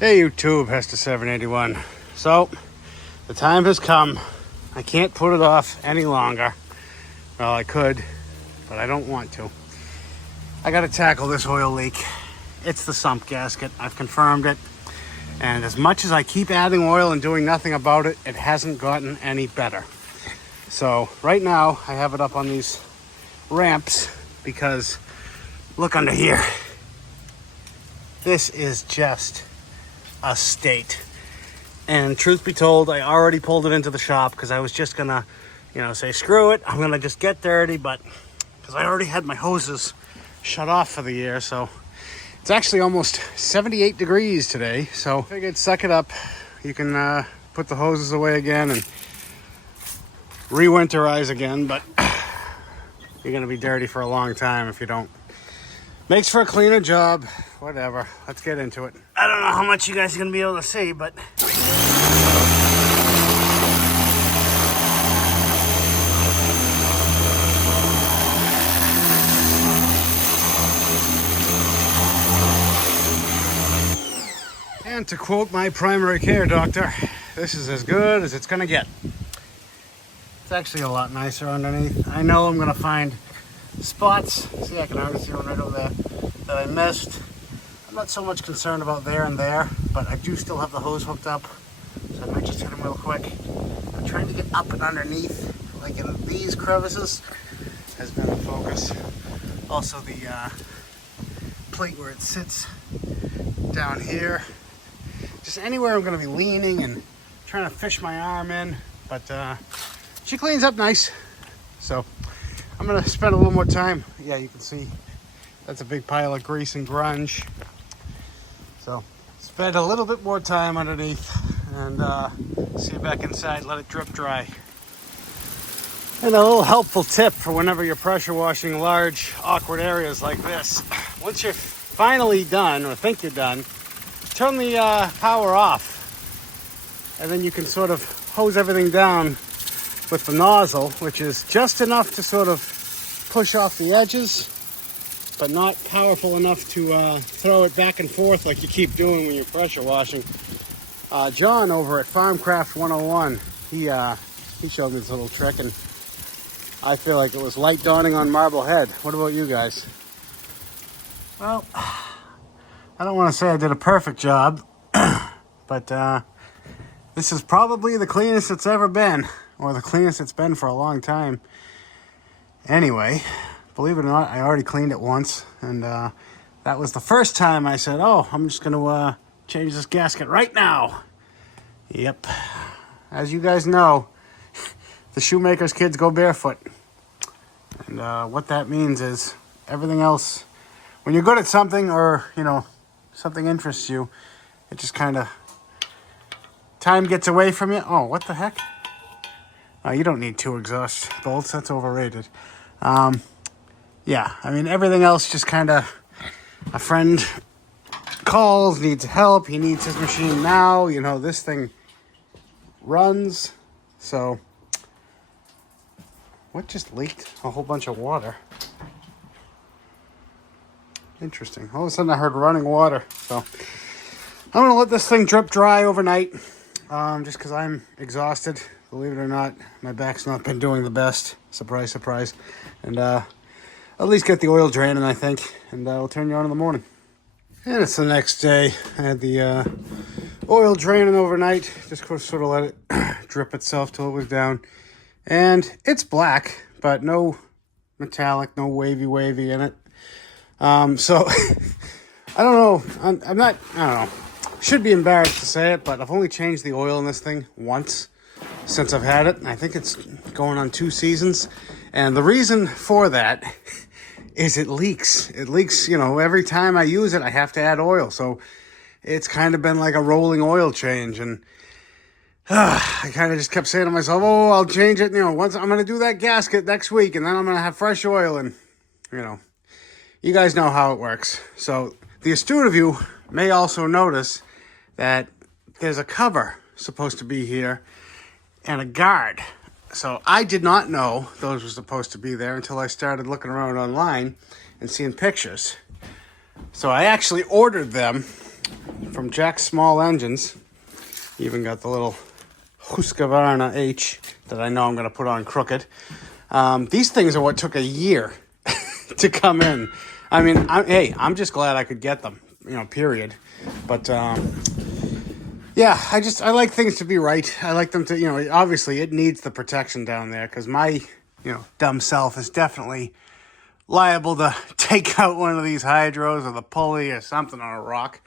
Hey YouTube, Hester781. So, the time has come. I can't put it off any longer. Well, I could, but I don't want to. I gotta tackle this oil leak. It's the sump gasket. I've confirmed it. And as much as I keep adding oil and doing nothing about it, it hasn't gotten any better. So, right now, I have it up on these ramps because look under here. This is just a state. And truth be told, I already pulled it into the shop because I was just gonna, say screw it, I'm gonna just get dirty, but because I already had my hoses shut off for the year. So it's actually almost 78 degrees today, so I figured suck it up. You can put the hoses away again and re-winterize again, but you're gonna be dirty for a long time if you don't. Makes for a cleaner job. Whatever. Let's get into it. I don't know how much you guys are going to be able to see, but... And to quote my primary care doctor, this is as good as it's going to get. It's actually a lot nicer underneath. I know I'm going to find spots. See, I can already see one right over there that I missed. I'm not so much concerned about there and there, but I do still have the hose hooked up, so I might just hit them real quick. I'm trying to get up and underneath, like in these crevices, has been the focus. Also the plate where it sits down here. Just anywhere I'm going to be leaning and trying to fish my arm in, but she cleans up nice. So I'm going to spend a little more time. Yeah, you can see that's a big pile of grease and grunge. So spend a little bit more time underneath and see it back inside, let it drip dry. And a little helpful tip for whenever you're pressure washing large, awkward areas like this. Once you're finally done, or think you're done, turn the power off. And then you can sort of hose everything down with the nozzle, which is just enough to sort of push off the edges, but not powerful enough to throw it back and forth like you keep doing when you're pressure washing. John over at Farmcraft 101, he showed me this little trick, and I feel like it was light dawning on Marblehead. What about you guys? Well, I don't want to say I did a perfect job, but this is probably the cleanest it's ever been, or the cleanest it's been for a long time. Anyway, believe it or not, I already cleaned it once, and that was the first time I said, oh, I'm just going to change this gasket right now. Yep. As you guys know, the shoemaker's kids go barefoot. And what that means is everything else, when you're good at something or, something interests you, it just kind of, time gets away from you. Oh, what the heck? You don't need 2 exhaust bolts. That's overrated. Yeah, I mean, everything else just kind of, a friend calls, needs help, he needs his machine now, this thing runs. So, what just leaked? A whole bunch of water. Interesting. All of a sudden I heard running water. So, I'm going to let this thing drip dry overnight, just because I'm exhausted. Believe it or not, my back's not been doing the best. Surprise, surprise. And, at least get the oil draining, I think, and we'll turn you on in the morning. And it's the next day. I had the oil draining overnight, just sort of let it drip itself till it was down. And it's black, but no metallic, no wavy in it. So, I don't know, I don't know. Should be embarrassed to say it, but I've only changed the oil in this thing once since I've had it. I think it's going on 2 seasons. And the reason for that is it leaks. It leaks, every time I use it, I have to add oil. So it's kind of been like a rolling oil change. And I kind of just kept saying to myself, oh, I'll change it. Once I'm going to do that gasket next week, and then I'm going to have fresh oil. And, you guys know how it works. So the astute of you may also notice that there's a cover supposed to be here and a guard. So I did not know those were supposed to be there until I started looking around online and seeing pictures. So I actually ordered them from Jack's Small Engines. Even got the little Husqvarna H that I know I'm going to put on crooked. These things are what took a year to come in. I mean, I'm just glad I could get them, period. But, yeah, I like things to be right. I like them to, obviously it needs the protection down there because my, dumb self is definitely liable to take out one of these hydros or the pulley or something on a rock.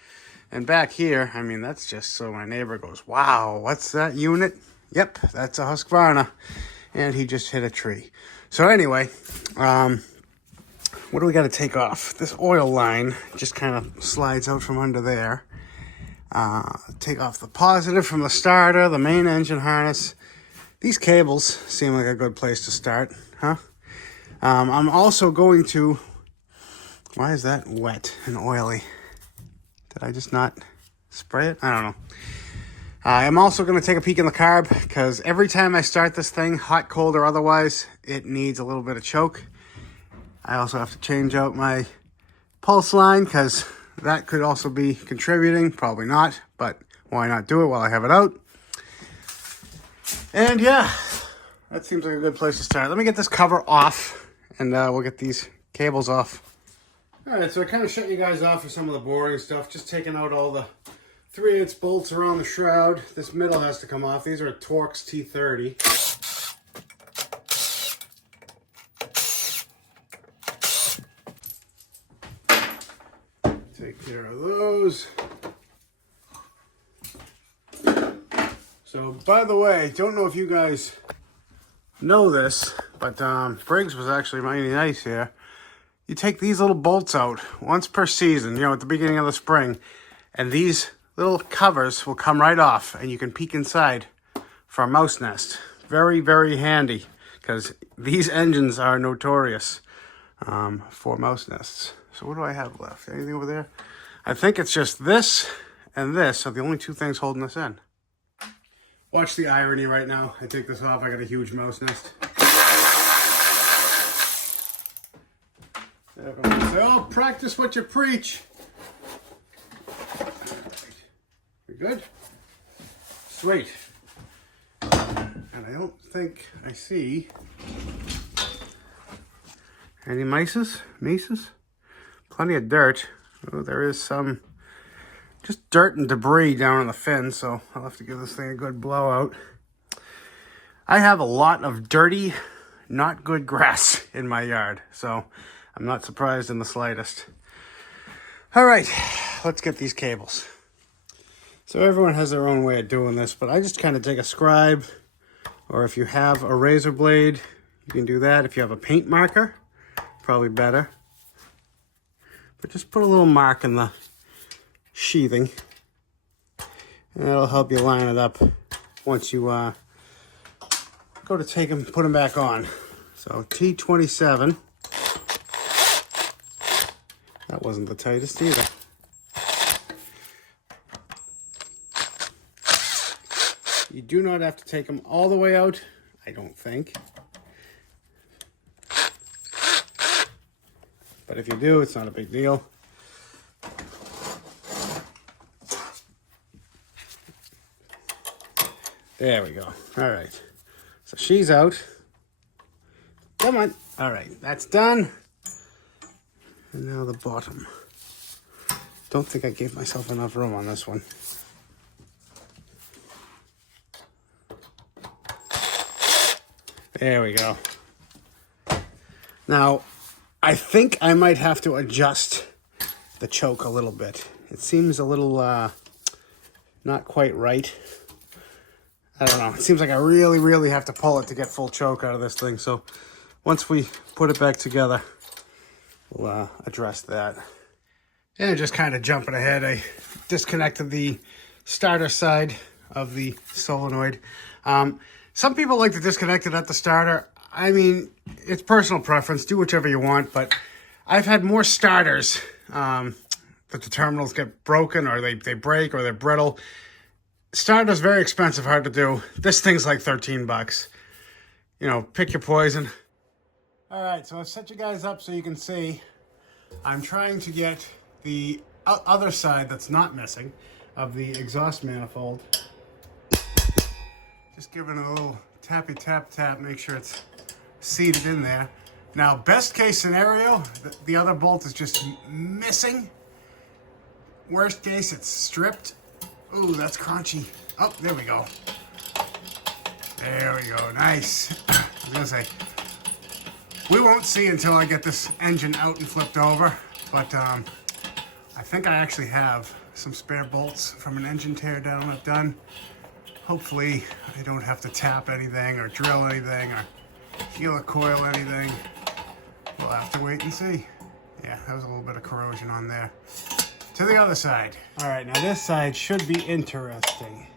And back here, I mean, that's just so my neighbor goes, wow, what's that unit? Yep, that's a Husqvarna. And he just hit a tree. So anyway, what do we got to take off? This oil line just kind of slides out from under there. Take off the positive from the starter, the main engine harness. These cables seem like a good place to start, huh? I'm also going to... Why is that wet and oily? Did I just not spray it? I don't know. I'm also going to take a peek in the carb because every time I start this thing, hot, cold, or otherwise, it needs a little bit of choke. I also have to change out my pulse line because that could also be contributing. Probably not, but why not do it while I have it out? And yeah, that seems like a good place to start. Let me get this cover off and we'll get these cables off. All right, so I kind of shut you guys off for some of the boring stuff. Just taking out all the 3/8 bolts around the shroud. This middle has to come off. These are Torx T30. Take care of those. So, by the way, don't know if you guys know this, but Briggs was actually mighty nice here. You take these little bolts out once per season, at the beginning of the spring, and these little covers will come right off, and you can peek inside for a mouse nest. Very, very handy, because these engines are notorious for mouse nests. So what do I have left? Anything over there? I think it's just this and this are the only two things holding this in. Watch the irony right now. I take this off, I got a huge mouse nest. Everyone say, oh, practice what you preach. We good? Sweet. And I don't think I see any mices? Plenty of dirt. Oh, there is some just dirt and debris down on the fin, so I'll have to give this thing a good blowout. I have a lot of dirty, not good grass in my yard, so I'm not surprised in the slightest. All right, let's get these cables. So everyone has their own way of doing this, but I just kind of take a scribe, or if you have a razor blade, you can do that. If you have a paint marker, probably better. But just put a little mark in the sheathing, and that'll help you line it up once you go to take them, put them back on. So T27. That wasn't the tightest either. You do not have to take them all the way out, I don't think. But if you do, it's not a big deal. There we go. All right. So she's out. Come on. All right, that's done. And now the bottom. Don't think I gave myself enough room on this one. There we go. Now, I think I might have to adjust the choke a little bit. It seems a little not quite right. I don't know. It seems like I really, really have to pull it to get full choke out of this thing. So once we put it back together, we'll address that. And just kind of jumping ahead, I disconnected the starter side of the solenoid. Some people like to disconnect it at the starter. I mean, it's personal preference. Do whichever you want, but I've had more starters that the terminals get broken or they break or they're brittle. Starter's very expensive, hard to do. This thing's like 13 bucks. Pick your poison. All right, so I've set you guys up so you can see. I'm trying to get the other side that's not missing of the exhaust manifold. Just giving it a little tappy tap, make sure it's seated in there. Now, best case scenario, the other bolt is just missing. Worst case, it's stripped. Ooh, that's crunchy. Oh, there we go. There we go, nice. I was gonna say, we won't see until I get this engine out and flipped over, but I think I actually have some spare bolts from an engine tear down I've done. Hopefully, I don't have to tap anything or drill anything or helicoil anything. We'll have to wait and see. Yeah, that was a little bit of corrosion on there. To the other side. All right, now this side should be interesting.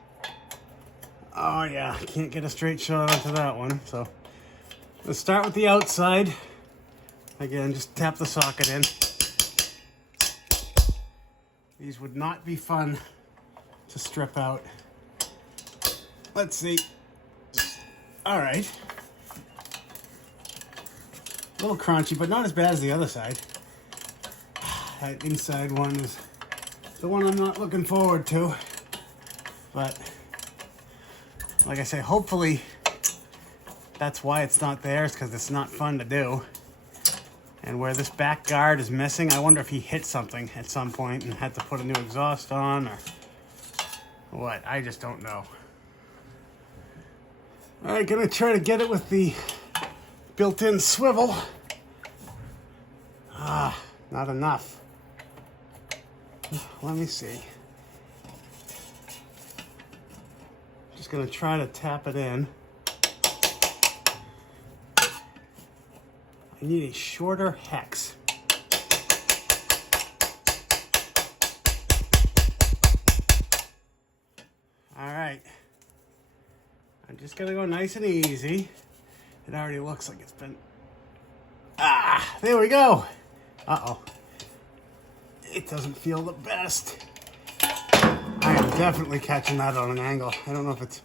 Oh yeah, can't get a straight shot onto that one. So let's start with the outside. Again, just tap the socket in. These would not be fun to strip out. Let's see. All right. A little crunchy, but not as bad as the other side. That inside one is the one I'm not looking forward to. But like I say, hopefully that's why it's not there, is because it's not fun to do. And where this back guard is missing, I wonder if he hit something at some point and had to put a new exhaust on or what. I just don't know. All right, gonna try to get it with the built-in swivel. Ah, not enough. Let me see. Just gonna try to tap it in. I need a shorter hex. All right. I'm just gonna go nice and easy. It already looks like it's been... Ah, there we go. Uh-oh. It doesn't feel the best. I am definitely catching that on an angle. I don't know if it's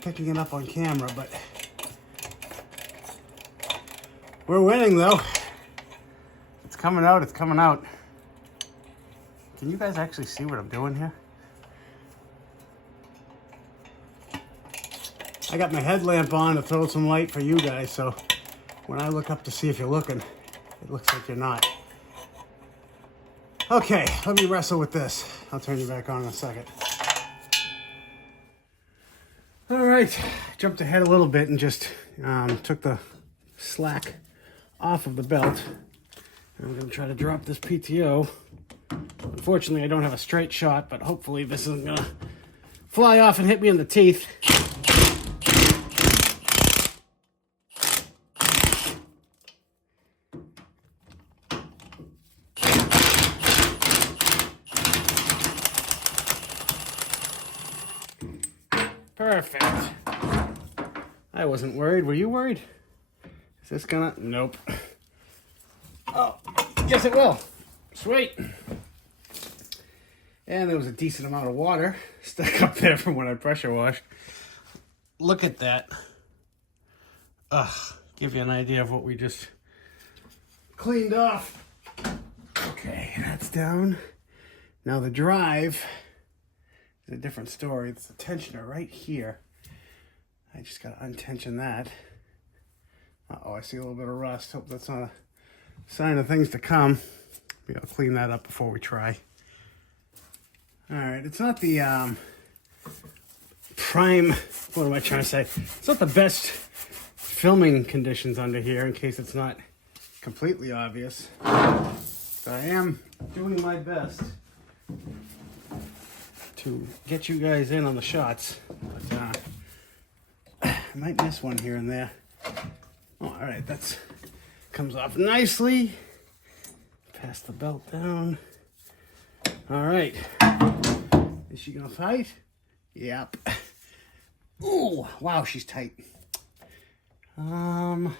picking it up on camera, but we're winning though. It's coming out, it's coming out. Can you guys actually see what I'm doing here? I got my headlamp on to throw some light for you guys, so when I look up to see if you're looking, it looks like you're not. Okay, let me wrestle with this. I'll turn you back on in a second. All right, jumped ahead a little bit and just took the slack off of the belt. I'm gonna try to drop this PTO. Unfortunately, I don't have a straight shot, but hopefully this isn't gonna fly off and hit me in the teeth. Perfect. I wasn't worried. Were you worried? Is this gonna... Nope. Oh, yes it will. Sweet. And there was a decent amount of water stuck up there from when I pressure washed. Look at that. Ugh. Give you an idea of what we just cleaned off. Okay, that's down. Now the drive... a different story. It's a tensioner right here. I just gotta untension that. Uh-oh, I see a little bit of rust. Hope that's not a sign of things to come. Maybe I'll clean that up before we try. All right, it's not the prime, what am I trying to say? It's not the best filming conditions under here, in case it's not completely obvious. But I am doing my best to get you guys in on the shots, but I might miss one here and there. Oh, all right, that's comes off nicely. Pass the belt down. All right, is she gonna fight? Yep. Ooh, wow, she's tight. Holes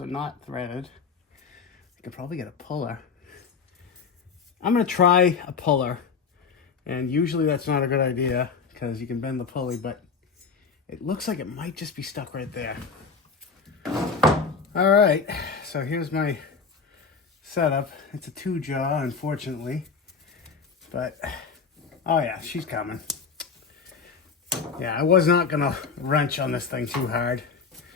are not threaded. I could probably get a puller. I'm gonna try a puller. And usually that's not a good idea because you can bend the pulley, but it looks like it might just be stuck right there. All right, so here's my setup. It's a 2-jaw, unfortunately. But, oh yeah, she's coming. Yeah, I was not gonna wrench on this thing too hard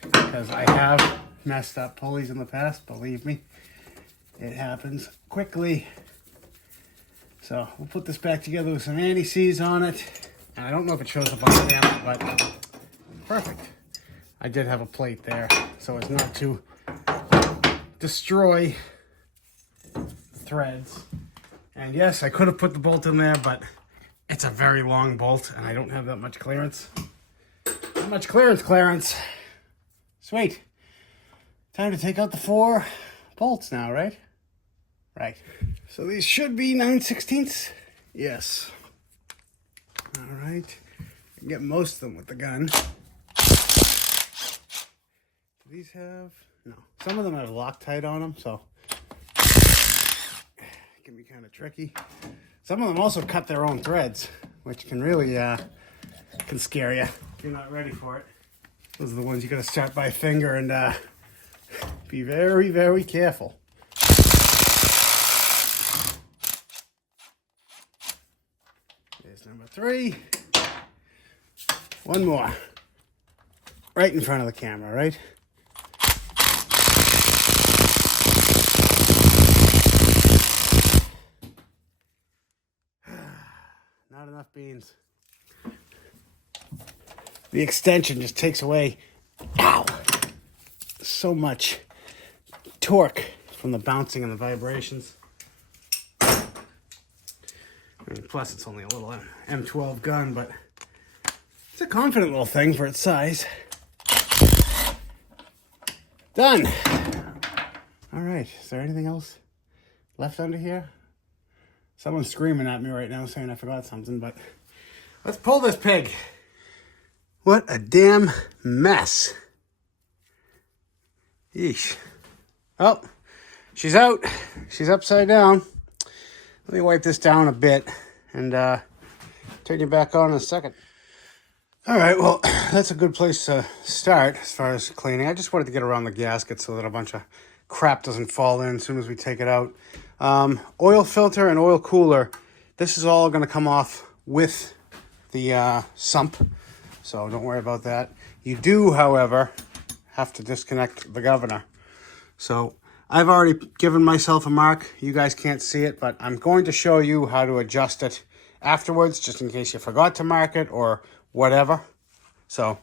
because I have messed up pulleys in the past, believe me. It happens quickly. So we'll put this back together with some anti-seize on it. And I don't know if it shows up on camera, but perfect. I did have a plate there, so as not to destroy the threads. And yes, I could have put the bolt in there, but it's a very long bolt, and I don't have that much clearance. Not much clearance. Sweet. Time to take out the 4 bolts now, right? Right. So these should be 9/16. Yes. All right. I can get most of them with the gun. Do these have? No. Some of them have Loctite on them, so it can be kind of tricky. Some of them also cut their own threads, which can really can scare you if you're not ready for it. Those are the ones you got to start by finger and be very, very careful. There's number 3. One more. Right in front of the camera, right? Not enough beans. The extension just takes away, ow, so much torque from the bouncing and the vibrations. I mean, plus it's only a little M12 gun, but it's a confident little thing for its size. Done. All right, is there anything else left under here? Someone's screaming at me right now saying I forgot something, but let's pull this pig. What a damn mess. Yeesh. Oh, she's out. She's upside down. Let me wipe this down a bit and turn you back on in a second. All right, well, that's a good place to start as far as cleaning. I just wanted to get around the gasket so that a bunch of crap doesn't fall in as soon as we take it out. Oil filter and oil cooler, this is all going to come off with the sump, so don't worry about that. You do, however, have to disconnect the governor. So I've already given myself a mark. You guys can't see it, but I'm going to show you how to adjust it afterwards, just in case you forgot to mark it or whatever. So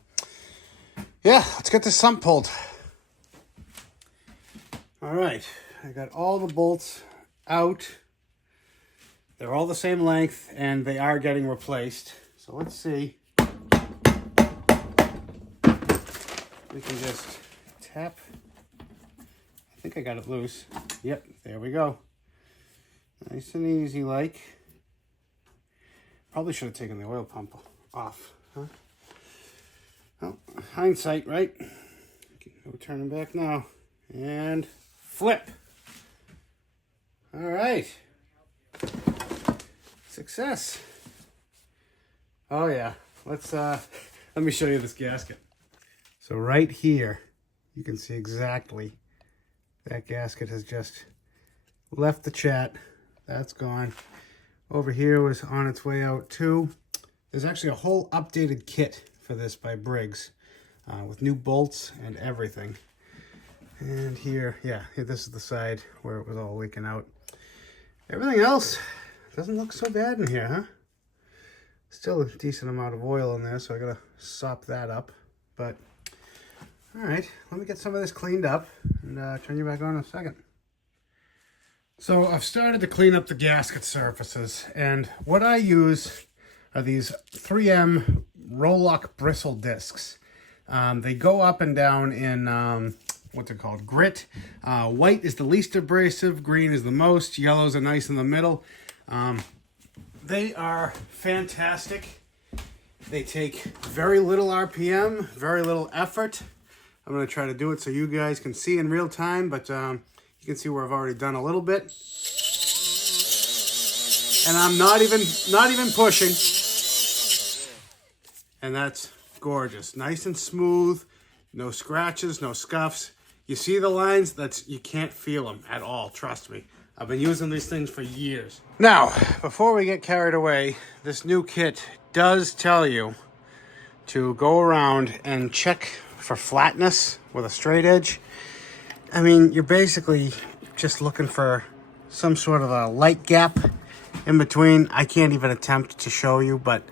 yeah, let's get this sump pulled. All right, I got all the bolts out. They're all the same length and they are getting replaced. So let's see. We can just tap. I think I got it loose. Yep, there we go. Nice and easy like. Probably should have taken the oil pump off, huh? Oh, hindsight, right? We're turning back now. And flip. All right. Success. Oh yeah. Let's let me show you this gasket. So right here, you can see exactly that gasket has just left the chat. That's gone. Over here was on its way out too. There's actually a whole updated kit for this by Briggs with new bolts and everything. And here, yeah, here, this is the side where it was all leaking out. Everything else doesn't look so bad in here, huh? Still a decent amount of oil in there, so I gotta sop that up. But, all right, let me get some of this cleaned up and turn you back on in a second. So I've started to clean up the gasket surfaces, and what I use are these 3M Roll-Lock bristle discs. They go up and down in, what's it called, grit. White is the least abrasive, green is the most, yellows are nice in the middle. They are fantastic. They take very little RPM, very little effort. I'm going to try to do it so you guys can see in real time, but you can see where I've already done a little bit. And I'm not even pushing. And that's gorgeous. Nice and smooth, no scratches, no scuffs. You see the lines? You can't feel them at all, trust me. I've been using these things for years. Now, before we get carried away, this new kit does tell you to go around and check for flatness with a straight edge. I mean, you're basically just looking for some sort of a light gap in between. I can't even attempt to show you, but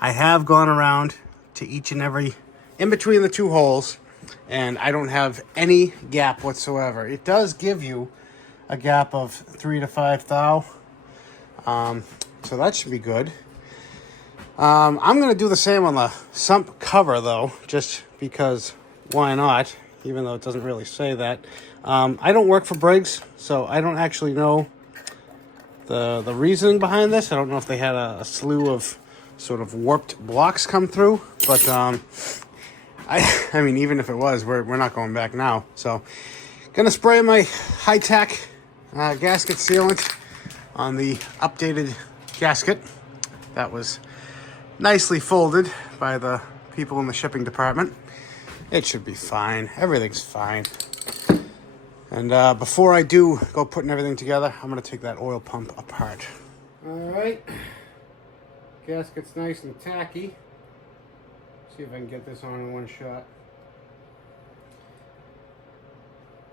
I have gone around to each and every, in between the two holes, and I don't have any gap whatsoever. It does give you a gap of 3 to 5 thou. So that should be good. I'm going to do the same on the sump cover, though, just because why not, even though it doesn't really say that. I don't work for Briggs, so I don't actually know the reasoning behind this. I don't know if they had a slew of sort of warped blocks come through, but I mean, even if it was, we're not going back now. So, gonna spray my high-tech gasket sealant on the updated gasket that was nicely folded by the people in the shipping department. It should be fine. Everything's fine. And before I do go putting everything together, I'm going to take that oil pump apart. All right. Gasket's nice and tacky. See if I can get this on in one shot.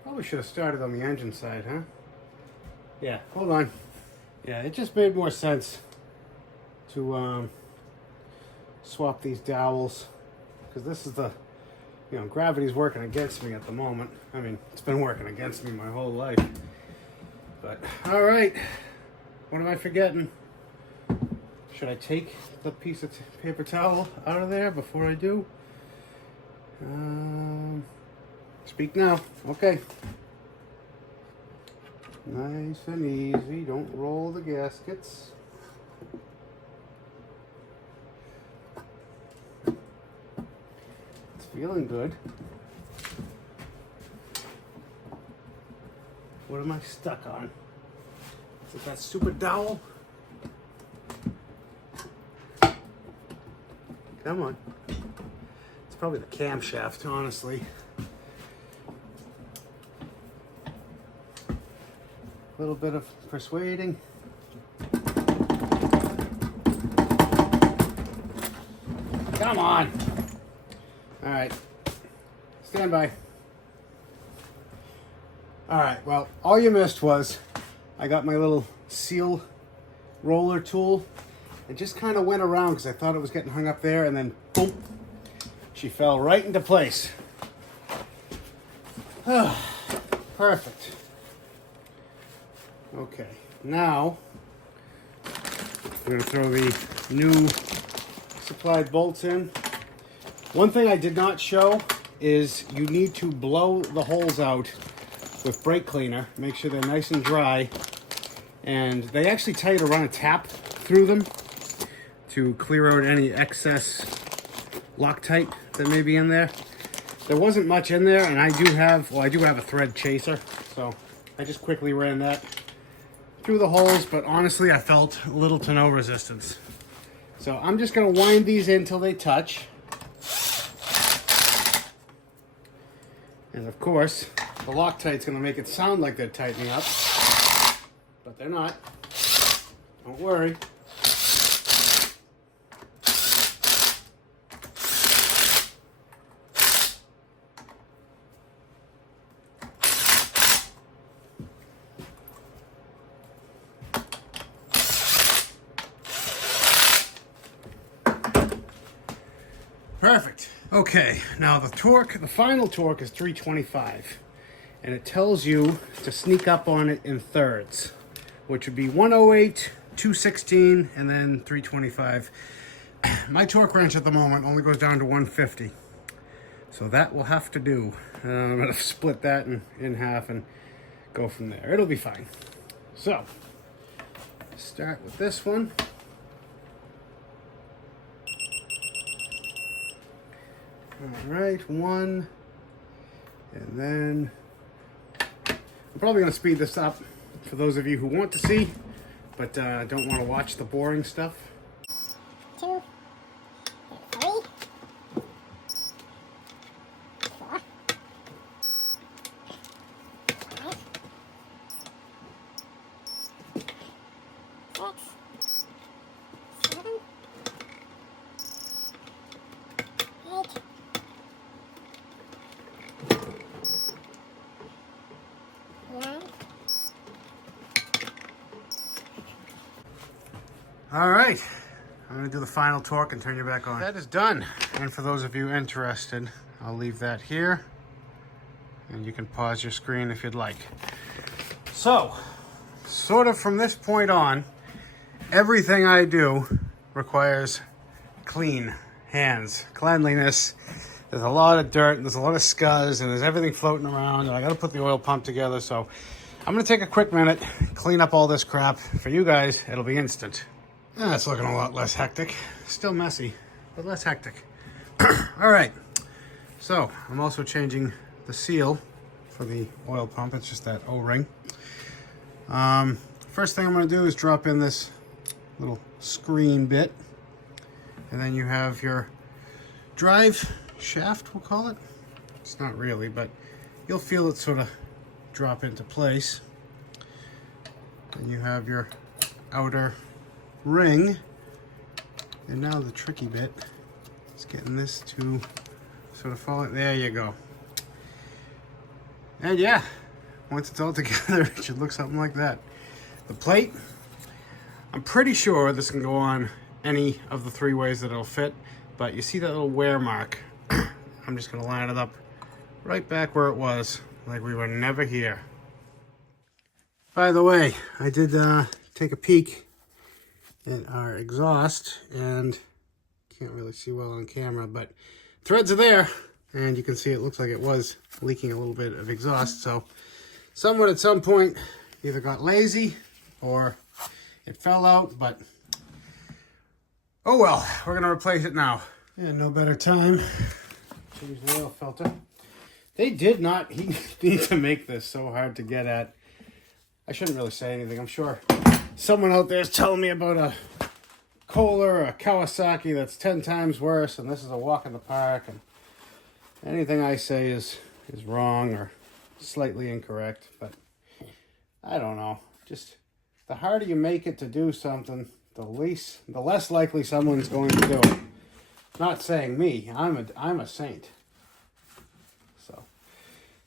Probably should have started on the engine side, huh? Yeah, hold on. Yeah, it just made more sense to swap these dowels, because this is the, you know, gravity's working against me at the moment. I mean, it's been working against me my whole life. But, all right. What am I forgetting? Should I take the piece of paper towel out of there before I do? Speak now. Okay. Nice and easy. Don't roll the gaskets. It's feeling good. What am I stuck on? Is it that stupid dowel? Come on. It's probably the camshaft, honestly. A little bit of persuading. Come on. All right. Stand by. All right. Well, all you missed was I got my little seal roller tool. It just kind of went around because I thought it was getting hung up there, and then boom, she fell right into place. Perfect. Okay, now I'm going to throw the new supplied bolts in. One thing I did not show is you need to blow the holes out with brake cleaner. Make sure they're nice and dry. And they actually tell you to run a tap through them to clear out any excess Loctite that may be in there. There wasn't much in there, and I do have a thread chaser, so I just quickly ran that through the holes, but honestly I felt little to no resistance. So I'm just going to wind these in until they touch. And of course, the Loctite's going to make it sound like they're tightening up, but they're not. Don't worry. Perfect. Okay, now the torque, the final torque is 325, and it tells you to sneak up on it in thirds, which would be 108, 216, and then 325. My torque wrench at the moment only goes down to 150, so that will have to do. I'm going to split that in half and go from there. It'll be fine. So, start with this one. All right, one, and then I'm probably going to speed this up for those of you who want to see, but don't want to watch the boring stuff. 2, 3, 4, 5, All right, I'm gonna do the final torque and turn you back on. That is done. And for those of you interested, I'll leave that here. And you can pause your screen if you'd like. So, sort of from this point on, everything I do requires clean hands, cleanliness. There's a lot of dirt, and there's a lot of scuzz, and there's everything floating around, and I gotta put the oil pump together, so I'm gonna take a quick minute, clean up all this crap. For you guys, it'll be instant. It's looking a lot less hectic. Still messy, but less hectic. All right, so I'm also changing the seal for the oil pump. It's just that O-ring. First thing I'm gonna do is drop in this little screen bit, and then you have your drive shaft, we'll call it. It's not really, but you'll feel it sort of drop into place. And you have your outer ring, and now the tricky bit is getting this to sort of fall. There you go. And yeah, once it's all together, it should look something like that. The plate, I'm pretty sure this can go on any of the 3 ways that it'll fit, but you see that little wear mark? I'm just gonna line it up right back where it was, like we were never here. By the way, I did take a peek at our exhaust, and can't really see well on camera, but threads are there, and you can see it looks like it was leaking a little bit of exhaust. So someone at some point either got lazy or it fell out, but oh well, we're gonna replace it now. And no better time. Change the oil filter. They did not need to make this so hard to get at. I shouldn't really say anything. I'm sure someone out there is telling me about a Kohler or a Kawasaki that's 10 times worse, and this is a walk in the park, and anything I say is wrong or slightly incorrect, but I don't know. Just the harder you make it to do something, the less likely someone's going to do it. Not saying me. I'm a saint. So,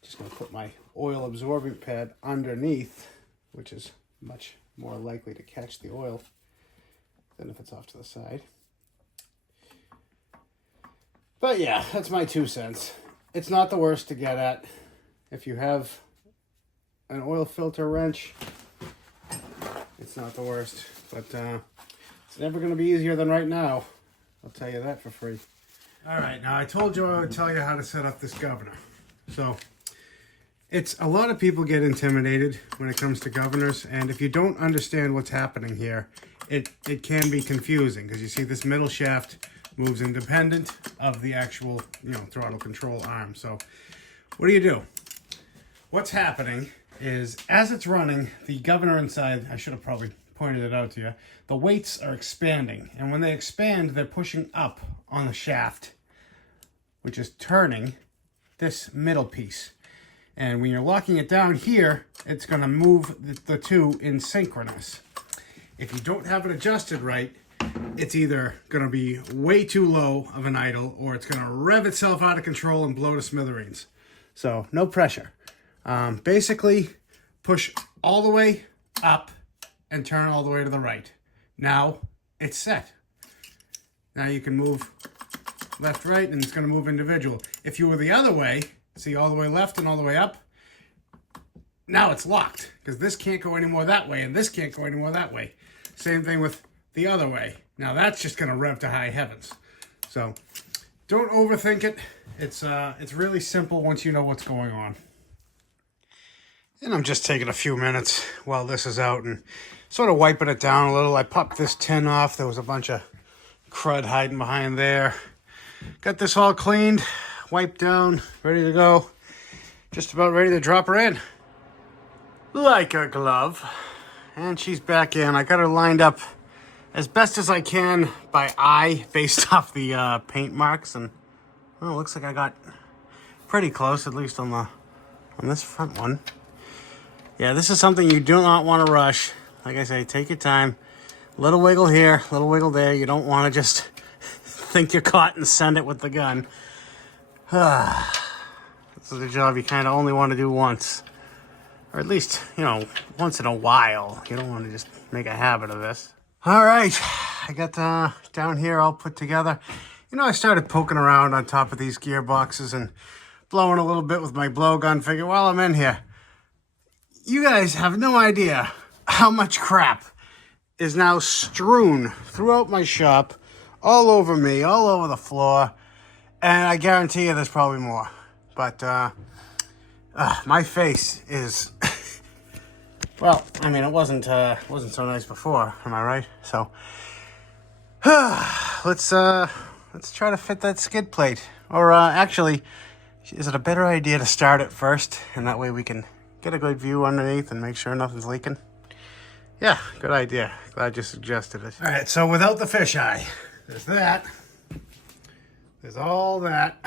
just gonna put my oil absorbent pad underneath, which is much more likely to catch the oil than if it's off to the side. But yeah, that's my 2 cents. It's not the worst to get at. If you have an oil filter wrench, it's not the worst. But it's never going to be easier than right now. I'll tell you that for free. All right, now I told you I would tell you how to set up this governor. So a lot of people get intimidated when it comes to governors, and if you don't understand what's happening here, it can be confusing, because you see this middle shaft moves independent of the actual, throttle control arm. So what do? What's happening is, as it's running, the governor inside, I should have probably pointed it out to you, the weights are expanding, and when they expand, they're pushing up on the shaft, which is turning this middle piece. And when you're locking it down here, it's going to move the two in synchronous. If you don't have it adjusted right, it's either going to be way too low of an idle, or it's going to rev itself out of control and blow to smithereens. So no pressure. Basically, push all the way up and turn all the way to the right. Now it's set. Now you can move left, right, and it's going to move individual. If you were the other way, see, all the way left and all the way up, now it's locked, because this can't go anymore that way, and this can't go anymore that way. Same thing with the other way. Now that's just going to rev to high heavens. So don't overthink it. It's really simple once you know what's going on. And I'm just taking a few minutes while this is out and sort of wiping it down a little. I popped this tin off. There was a bunch of crud hiding behind there. Got this all cleaned, wiped down, ready to go. Just about ready to drop her in. Like a glove. And she's back in. I got her lined up as best as I can by eye based off the paint marks. And well, it looks like I got pretty close, at least on this front one. Yeah, this is something you do not want to rush. Like I say, take your time. Little wiggle here, little wiggle there. You don't want to just think you're caught and send it with the gun. This is a job you kind of only want to do once. Or at least, once in a while. You don't want to just make a habit of this. All right, I got down here all put together. You know, I started poking around on top of these gearboxes and blowing a little bit with my blowgun. Figure while I'm in here, you guys have no idea how much crap is now strewn throughout my shop, all over me, all over the floor, and I guarantee you there's probably more. But my face is, well, I mean, it wasn't so nice before, am I right? So let's try to fit that skid plate. Or actually, is it a better idea to start it first, and that way we can get a good view underneath and make sure nothing's leaking? Yeah, good idea. Glad you suggested it. All right, so without the fisheye, there's that. There's all that.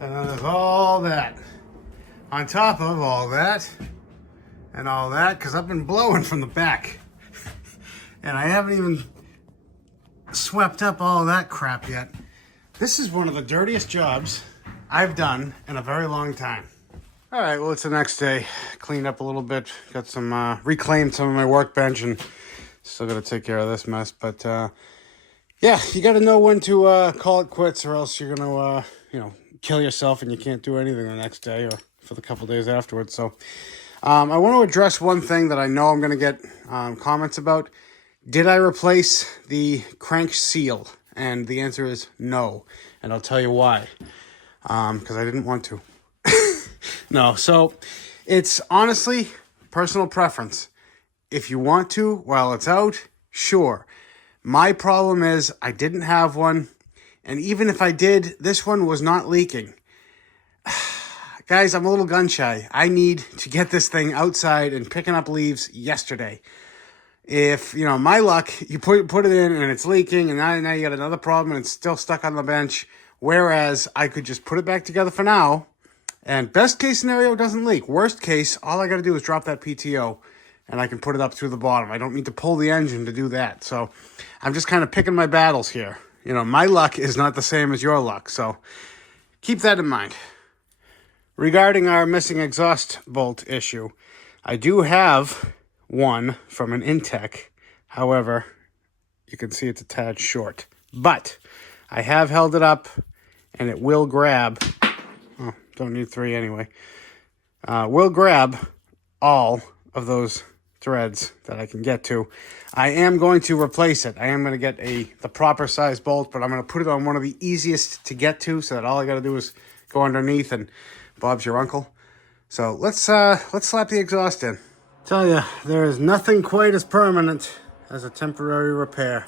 And then there's all that. On top of all that, and all that, because I've been blowing from the back. And I haven't even swept up all that crap yet. This is one of the dirtiest jobs I've done in a very long time. All right, well, it's the next day. Cleaned up a little bit. Got some, reclaimed some of my workbench and still got to take care of this mess. But, yeah, you got to know when to call it quits or else you're going to, kill yourself and you can't do anything the next day or for the couple days afterwards. So, I want to address one thing that I know I'm going to get comments about. Did I replace the crank seal? And the answer is no. And I'll tell you why. Because I didn't want to. No, so it's honestly personal preference. If you want to while it's out, sure. My problem is I didn't have one. And even if I did, this one was not leaking. Guys, I'm a little gun shy. I need to get this thing outside and picking up leaves yesterday. If, my luck, you put it in and it's leaking and now you got another problem and it's still stuck on the bench. Whereas I could just put it back together for now. And best case scenario, it doesn't leak. Worst case, all I got to do is drop that PTO and I can put it up through the bottom. I don't need to pull the engine to do that. So I'm just kind of picking my battles here. My luck is not the same as your luck. So keep that in mind. Regarding our missing exhaust bolt issue, I do have one from an Intech. However, you can see it's a tad short. But I have held it up and it will grab. Oh, don't need 3 anyway. Will grab all of those threads that I can get to. I am going to replace it. I am going to get the proper size bolt, but I'm going to put it on one of the easiest to get to so that all I got to do is go underneath and Bob's your uncle. So let's slap the exhaust in. Tell you, there is nothing quite as permanent as a temporary repair.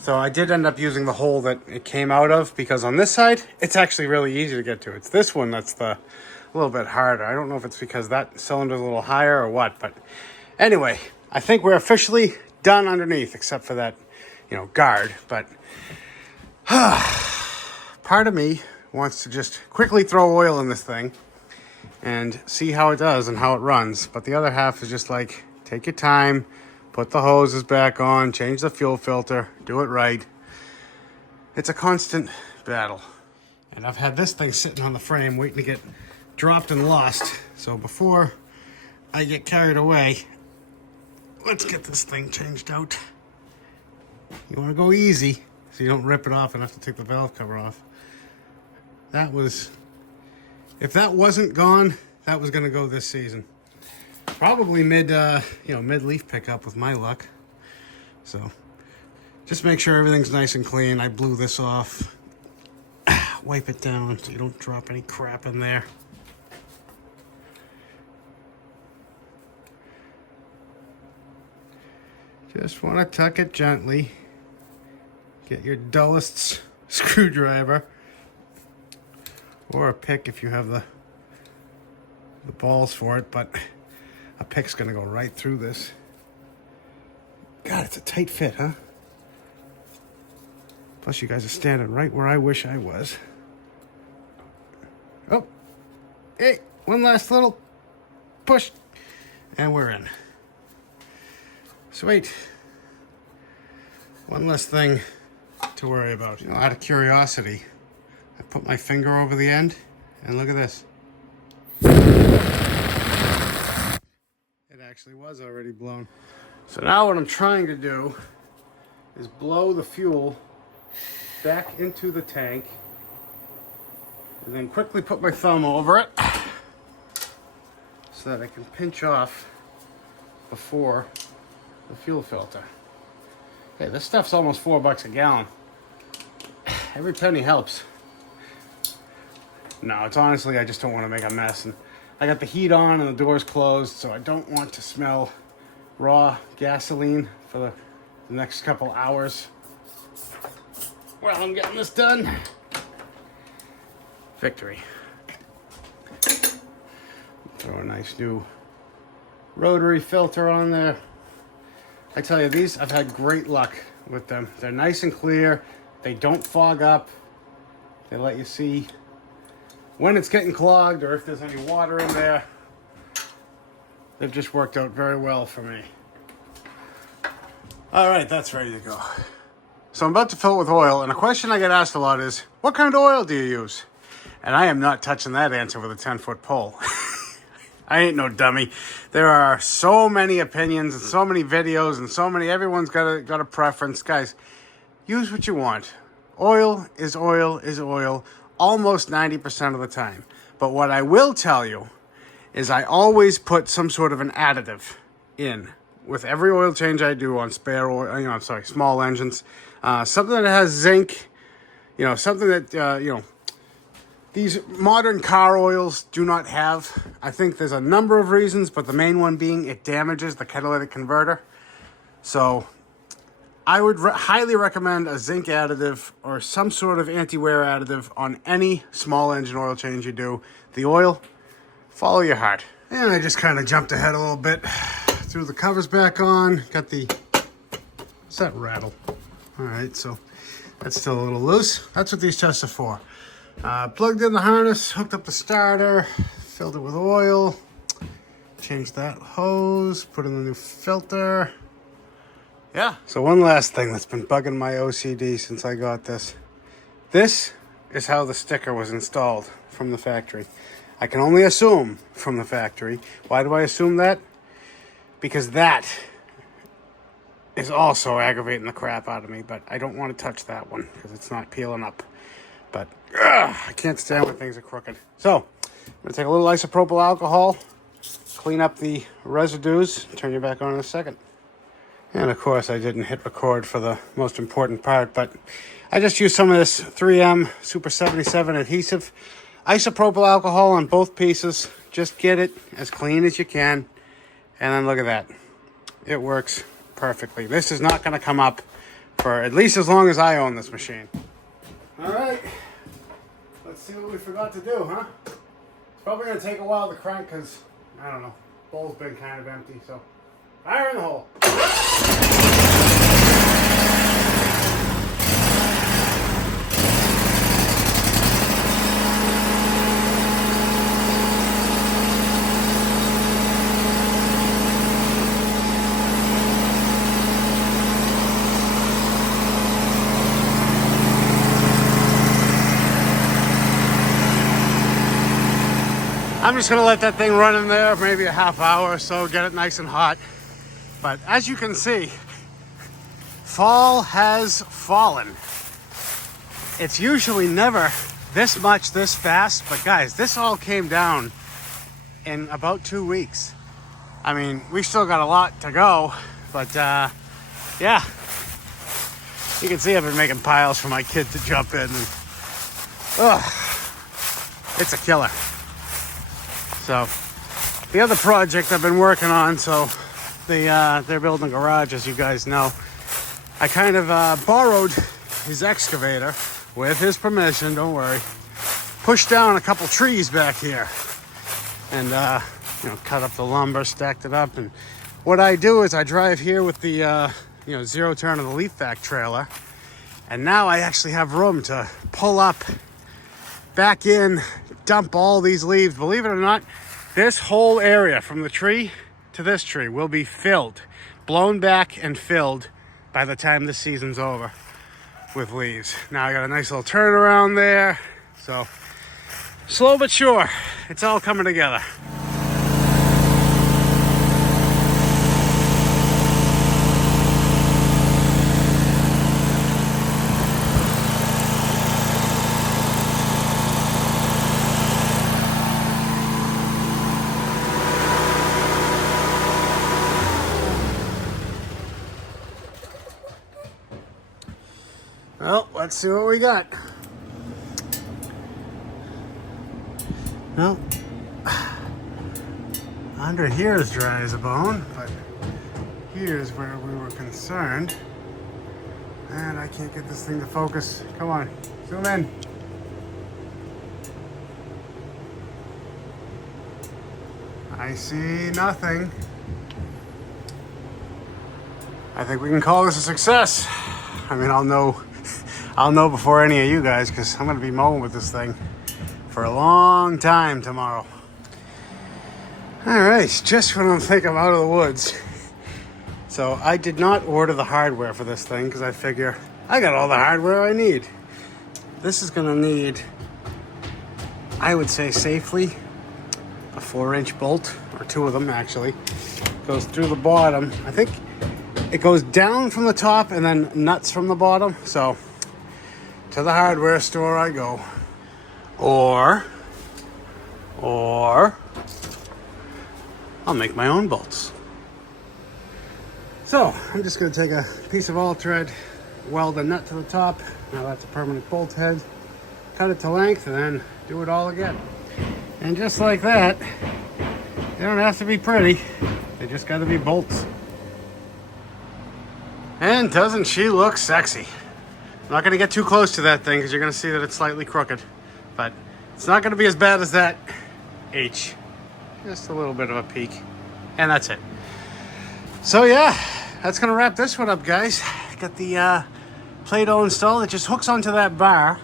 So I did end up using the hole that it came out of because on this side, it's actually really easy to get to. It's this one that's a little bit harder. I don't know if it's because that cylinder's a little higher or what, but anyway, I think we're officially done underneath except for that, guard. But part of me wants to just quickly throw oil in this thing and see how it does and how it runs. But the other half is just like, take your time, put the hoses back on, change the fuel filter, do it right. It's a constant battle. And I've had this thing sitting on the frame waiting to get dropped and lost. So before I get carried away, let's get this thing changed out. You want to go easy so you don't rip it off and have to take the valve cover off. That was, if that wasn't gone, that was going to go this season. Probably mid leaf pickup with my luck. So just make sure everything's nice and clean. I blew this off. Wipe it down so you don't drop any crap in there. Just want to tuck it gently. Get your dullest screwdriver. Or a pick if you have the balls for it, but a pick's gonna go right through this. God, it's a tight fit, huh? Plus you guys are standing right where I wish I was. Oh, hey, one last little push, and we're in. Sweet. One less thing to worry about. Out of curiosity, I put my finger over the end, and look at this. actually was already blown. So now what I'm trying to do is blow the fuel back into the tank and then quickly put my thumb over it so that I can pinch off before the fuel filter. Hey, this stuff's almost $4 a gallon. Every penny helps. No, it's honestly, I just don't want to make a mess. And I got the heat on and the door's closed, so I don't want to smell raw gasoline for the next couple hours. Well, I'm getting this done. Victory. Throw a nice new rotary filter on there. I tell you, these, I've had great luck with them. They're nice and clear. They don't fog up. They let you see when it's getting clogged or if there's any water in there. They've just worked out very well for me. All right, that's ready to go. So I'm about to fill it with oil, and a question I get asked a lot is, what kind of oil do you use? And I am not touching that answer with a 10-foot pole. I ain't no dummy. There are so many opinions and so many videos and so many, everyone's got a preference. Guys, use what you want. Oil is oil is oil almost 90% of the time. But what I will tell you is I always put some sort of an additive in with every oil change I do on spare oil, small engines. Something that has zinc, something that, these modern car oils do not have. I think there's a number of reasons, but the main one being it damages the catalytic converter. So I would highly recommend a zinc additive or some sort of anti-wear additive on any small engine oil change you do. The oil, follow your heart. And I just kind of jumped ahead a little bit. Threw the covers back on. Got the, what's that rattle? All right, so that's still a little loose. That's what these tests are for. Plugged in the harness, hooked up the starter, filled it with oil, changed that hose, put in the new filter. Yeah. So one last thing that's been bugging my OCD since I got this. This is how the sticker was installed from the factory. I can only assume from the factory. Why do I assume that? Because that is also aggravating the crap out of me, but I don't want to touch that one because it's not peeling up. But I can't stand when things are crooked. So I'm going to take a little isopropyl alcohol, clean up the residues, turn you back on in a second. And of course I didn't hit record for the most important part, but I just used some of this 3M Super 77 adhesive. Isopropyl alcohol on both pieces. Just get it as clean as you can. And then look at that. It works perfectly. This is not going to come up for at least as long as I own this machine. All right. Let's see what we forgot to do, huh? It's probably going to take a while to crank because, I don't know, bowl's been kind of empty, so fire in the hole. I'm just going to let that thing run in there maybe a half hour or so, get it nice and hot. But as you can see, fall has fallen. It's usually never this much this fast, but guys, this all came down in about 2 weeks. I mean, we still got a lot to go, but yeah. You can see I've been making piles for my kid to jump in. And, it's a killer. So the other project I've been working on, so they're building a garage, as you guys know. I kind of borrowed his excavator with his permission, don't worry. Pushed down a couple trees back here and cut up the lumber, stacked it up. And what I do is I drive here with the zero turn of the leaf vac trailer, and now I actually have room to pull up, back in, dump all these leaves. Believe it or not, this whole area from the tree to this tree will be filled, blown back and filled by the time this season's over with leaves. Now I got a nice little turnaround there. So slow but sure, it's all coming together. Well, let's see what we got. Well, under here is dry as a bone, but here's where we were concerned. And I can't get this thing to focus. Come on, zoom in. I see nothing. I think we can call this a success. I mean, I'll know before any of you guys, because I'm gonna be mowing with this thing for a long time tomorrow. All right, just when I'm thinking I'm out of the woods. So I did not order the hardware for this thing because I figure I got all the hardware I need. This is gonna need, I would say safely, a 4-inch bolt, or 2 of them actually. Goes through the bottom. I think it goes down from the top and then nuts from the bottom. So to the hardware store I go. Or I'll make my own bolts. So I'm just gonna take a piece of all thread, weld a nut to the top. Now that's a permanent bolt head. Cut it to length and then do it all again. And just like that, they don't have to be pretty. They just gotta be bolts. And doesn't she look sexy? I'm not gonna get too close to that thing because you're gonna see that it's slightly crooked. But it's not gonna be as bad as that H. Just a little bit of a peak. And that's it. So yeah, that's gonna wrap this one up, guys. Got the Play-Doh installed. It just hooks onto that bar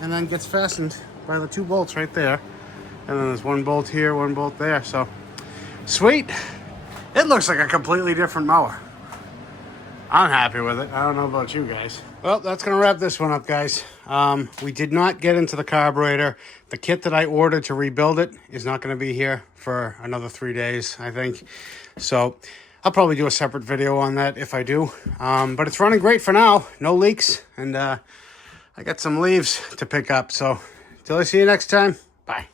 and then gets fastened by the 2 bolts right there. And then there's 1 bolt here, 1 bolt there. So sweet. It looks like a completely different mower. I'm happy with it. I don't know about you guys. Well, that's going to wrap this one up, guys. We did not get into the carburetor. The kit that I ordered to rebuild it is not going to be here for another 3 days, I think. So I'll probably do a separate video on that if I do. But it's running great for now. No leaks. And I got some leaves to pick up. So till I see you next time, bye.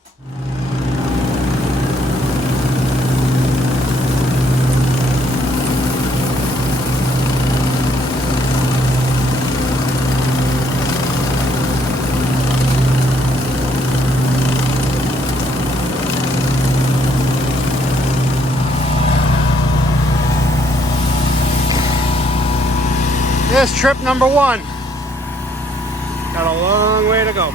This trip number 1. Got a long way to go.